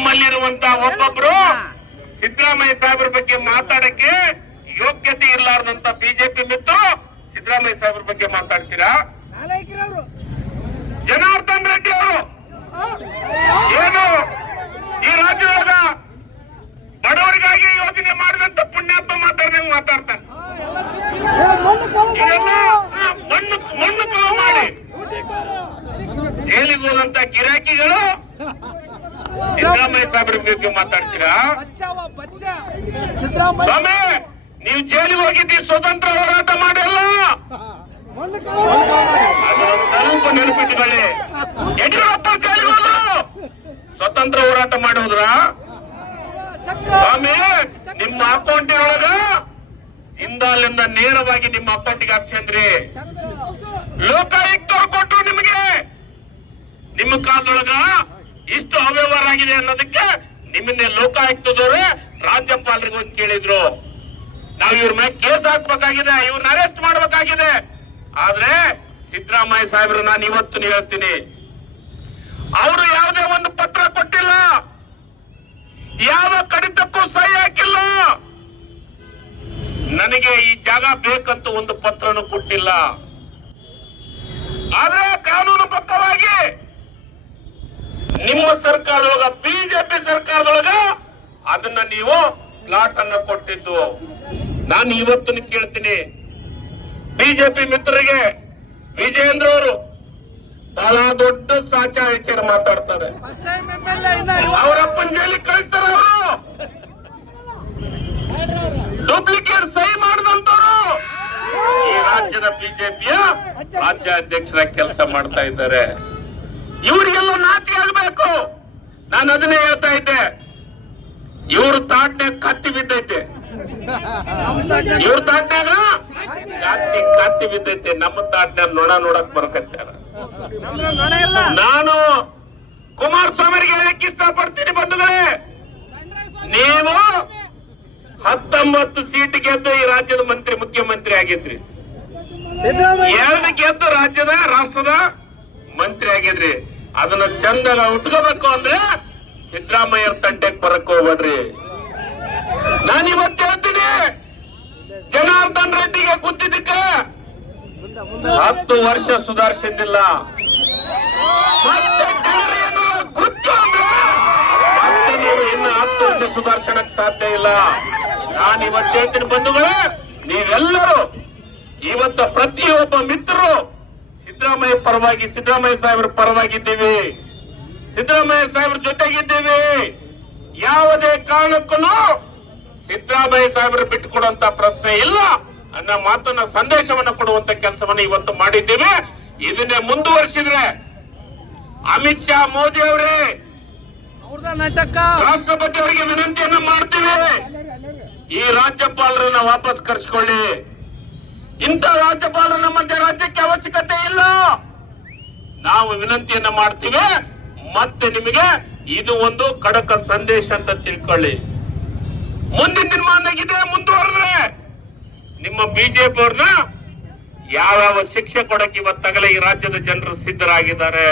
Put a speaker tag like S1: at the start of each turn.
S1: ನಮ್ಮಲ್ಲಿರುವಂತ ಒಬ್ಬೊಬ್ರು ಸಿದ್ದರಾಮಯ್ಯ ಸಾಹೇಬ್ರ ಬಗ್ಗೆ ಮಾತಾಡಕ್ಕೆ ಯೋಗ್ಯತೆ ಇರ್ಲಾರ್ದಂತ ಬಿಜೆಪಿ ಮಿತ್ರರು ಸಿದ್ದರಾಮಯ್ಯ ಸಾಹೇಬ್ರ ಬಗ್ಗೆ ಮಾತಾಡ್ತೀರಾ? ಜನಾರ್ದನ್ ರೆಡ್ಡಿ ಅವರು. ಏನು? ಈ ರಾಜ್ಯದೊಳಗ ಬಡವರಿಗಾಗಿ ಯೋಜನೆ ಮಾಡಿದಂತ ಪುಣ್ಯಾತ್ಮ ಮಾತಾಡ್ದಂಗ್ ಮಾತಾಡ್ತಾರೆ ಮಣ್ಣು ಮಣ್ಣು ಮಾಡಿ. ಜೈಲಿಗೆ ಹೋದಂತ ಗಿರಾಕಿಗಳು ಸಿದ್ದರಾಮಯ್ಯ ಸಾಹೇಬ್ರ ಬಗ್ಗೆ ಮಾತಾಡ್ತೀರಾ? ಸ್ವಾಮಿ, ನೀವು ಜೈಲಿಗೆ ಹೋಗಿದ್ದಿ ಸ್ವತಂತ್ರ ಹೋರಾಟ ಮಾಡಲ್ಲ? ಸ್ವಲ್ಪ ನೆನಪಿಟ್ಕೊಳ್ಳಿ. ಯಡಿಯೂರಪ್ಪ ಜೈಲಿಗೆ ಸ್ವತಂತ್ರ ಹೋರಾಟ ಮಾಡೋದ್ರ? ಸ್ವಾಮಿ, ನಿಮ್ಮ ಅಕೌಂಟಿನೊಳಗ ಜಿಂದಾಲಿಂದ ನೇರವಾಗಿ ನಿಮ್ಮ ಅಕೌಂಟಿಗೆ ಹಾಕ್ಸಂದ್ರಿ ಲೋಕಾಯುಕ್ತರು ಕೊಟ್ರು ನಿಮಗೆ. ನಿಮ್ಮ ಕಾಲದೊಳಗ ಇಷ್ಟು ಅವ್ಯವಹಾರ ಆಗಿದೆ ಅನ್ನೋದಕ್ಕೆ ನಿಮ್ಮನ್ನೇ ಲೋಕಾಯುಕ್ತದವರು ರಾಜ್ಯಪಾಲರಿಗೆ ಹೋಗಿ ಕೇಳಿದ್ರು. ನಾವು ಇವ್ರ ಮೇಲೆ ಕೇಸ್ ಹಾಕ್ಬೇಕಾಗಿದೆ ಇವ್ರನ್ನ ಅರೆಸ್ಟ್ ಮಾಡ್ಬೇಕಾಗಿದೆ. ಆದ್ರೆ ಸಿದ್ದರಾಮಯ್ಯ ಸಾಹೇಬ್ರು ನಾನು ಇವತ್ತು ಹೇಳ್ತೀನಿ. ಅವರು ಯಾವುದೇ ಒಂದು ಪತ್ರ ಕೊಟ್ಟಿಲ್ಲ. ಯಾವ ಕಡಿತಕ್ಕೂ ಸಹಿ ಹಾಕಿಲ್ಲ. ನನಗೆ ಈ ಜಾಗ ಬೇಕಂತ ಒಂದು ಪತ್ರನು ಕೊಟ್ಟಿಲ್ಲ. ಆದ್ರೆ ಕಾನೂನು ಬದ್ಧವಾಗಿ ನಿಮ್ಮ ಸರ್ಕಾರದೊಳಗ, ಬಿಜೆಪಿ ಸರ್ಕಾರದೊಳಗ ಅದನ್ನ ನೀವು ಪ್ಲಾಟ್ ಅನ್ನ ಕೊಟ್ಟಿದ್ದು. ನಾನು ಇವತ್ತು ಕೇಳ್ತೀನಿ. ಬಿಜೆಪಿ ಮಿತ್ರರಿಗೆ, ವಿಜಯೇಂದ್ರ ಅವರು ಬಹಳ ದೊಡ್ಡ ಸಾಚಾರ ವಿಚಾರ ಮಾತಾಡ್ತಾರೆ. ಅವರಪ್ಪನ ಜೈಲಿಗೆ ಕಳಿಸ್ತಾರ ಡೂಪ್ಲಿಕೇಟ್ ಸಹಿ ಮಾಡಿದಂತವರು. ಈ ರಾಜ್ಯದ ಬಿಜೆಪಿಯ ರಾಜ್ಯಾಧ್ಯಕ್ಷರ ಕೆಲಸ ಮಾಡ್ತಾ ಇದ್ದಾರೆ. ಇವರಿಗೆಲ್ಲ ನಾಚಿಕೆ ಆಗ್ಬೇಕು ನಾನು ಅದನ್ನೇ ಹೇಳ್ತಾ ಇದ್ದೆ. ಇವ್ರ ತಾಟ್ನೆ ಕತ್ತಿ ಬಿದ್ದೈತೆ. ಇವ್ರ ತಾಟ್ನಾಗ ಕತ್ತಿ ಕತ್ತಿ ಬಿದ್ದೈತೆ. ನಮ್ಮ ತಾಟ್ನ ನೋಡ ನೋಡಕ್ ಬರ್ಕತ್ತಾರ ನಾನು ಕುಮಾರಸ್ವಾಮಿಗೆ ಹೇಳಕ್ ಇಷ್ಟಪಡ್ತೀನಿ ಬಂಧುಗಳೇ. ನೀವು ಹತ್ತೊಂಬತ್ತು ಸೀಟ್ ಗೆದ್ದು ಈ ರಾಜ್ಯದ ಮಂತ್ರಿ, ಮುಖ್ಯಮಂತ್ರಿ ಆಗಿದ್ರಿ. ಎರಡು ಗೆದ್ದು ರಾಜ್ಯದ, ರಾಷ್ಟ್ರದ ಮಂತ್ರಿ ಆಗಿದ್ರಿ. ಅದನ್ನ ಚಂದನ ಉಟ್ಕೋಬೇಕು ಅಂದ್ರೆ ಸಿದ್ದರಾಮಯ್ಯ ತಂಟೆಗೆ ಬರಕ್ ಹೋಗ್ಬೇಡ್ರಿ. ನಾನು ಇವತ್ ಹೇಳ್ತೀನಿ ಜನಾರ್ದನ್ ರೆಡ್ಡಿಗೆ ಗುದ್ದಿದ್ದಕ್ಕೆ ಹತ್ತು ವರ್ಷ ಸುಧಾರಿಸಿದ್ದಿಲ್ಲ. ಇನ್ನು ಹತ್ತು ವರ್ಷ ಸುಧಾರಿಸಣಕ್ ಸಾಧ್ಯ ಇಲ್ಲ. ನಾನು ಇವತ್ತು ಹೇಳ್ತೀನಿ ಬಂಧುಗಳೇ, ನೀವೆಲ್ಲರೂ ಇವತ್ತ ಪ್ರತಿಯೊಬ್ಬ ಮಿತ್ರರು ಸಿದ್ದರಾಮಯ್ಯ ಪರವಾಗಿ, ಸಿದ್ದರಾಮಯ್ಯ ಸಾಹೇಬ್ರ ಪರವಾಗಿದ್ದೀವಿ. ಸಿದ್ದರಾಮಯ್ಯ ಸಾಹೇಬ್ರ ಜೊತೆಗಿದ್ದೀವಿ. ಯಾವುದೇ ಕಾರಣಕ್ಕೂ ಸಿದ್ದರಾಮಯ್ಯ ಸಾಹೇಬ್ರ ಬಿಟ್ಟುಕೊಡುವಂತ ಪ್ರಶ್ನೆ ಇಲ್ಲ. ಅನ್ನೋ ಮಾತನ್ನ ಸಂದೇಶವನ್ನ ಕೊಡುವಂತ ಕೆಲಸವನ್ನ ಇವತ್ತು ಮಾಡಿದ್ದೀವಿ. ಇದನ್ನೇ ಮುಂದುವರಿಸಿದ್ರೆ ಅಮಿತ್ ಶಾ ಮೋದಿ ಅವರೇ
S2: ನಾಟಕ.
S1: ರಾಷ್ಟ್ರಪತಿ ಅವರಿಗೆ ವಿನಂತಿಯನ್ನ ಮಾಡ್ತೀವಿ. ಈ ರಾಜ್ಯಪಾಲರನ್ನ ವಾಪಸ್ ಕರ್ಸ್ಕೊಳ್ಳಿ. ಇಂಥ ರಾಜ್ಯಪಾಲರು ನಮ್ಮ ರಾಜ್ಯಕ್ಕೆ ಅವಶ್ಯಕತೆ ಇಲ್ಲ. ನಾವು ವಿನಂತಿಯನ್ನ ಮಾಡ್ತೀವಿ. ಮತ್ತೆ ನಿಮಗೆ ಇದು ಒಂದು ಕಡಕ ಸಂದೇಶ ಅಂತ ತಿಳ್ಕೊಳ್ಳಿ. ಮುಂದಿನ ದಿನಮಾನಗಿದೆ ಮುಂದುವರೆದ್ರೆ ನಿಮ್ಮ ಬಿಜೆಪಿ ಅವ್ರನ್ನ ಯಾವ್ಯಾವ ಶಿಕ್ಷೆ ಕೊಡಕ್ಕೆ ಇವತ್ತಾಗಲೇ ಈ ರಾಜ್ಯದ ಜನರು ಸಿದ್ಧರಾಗಿದ್ದಾರೆ.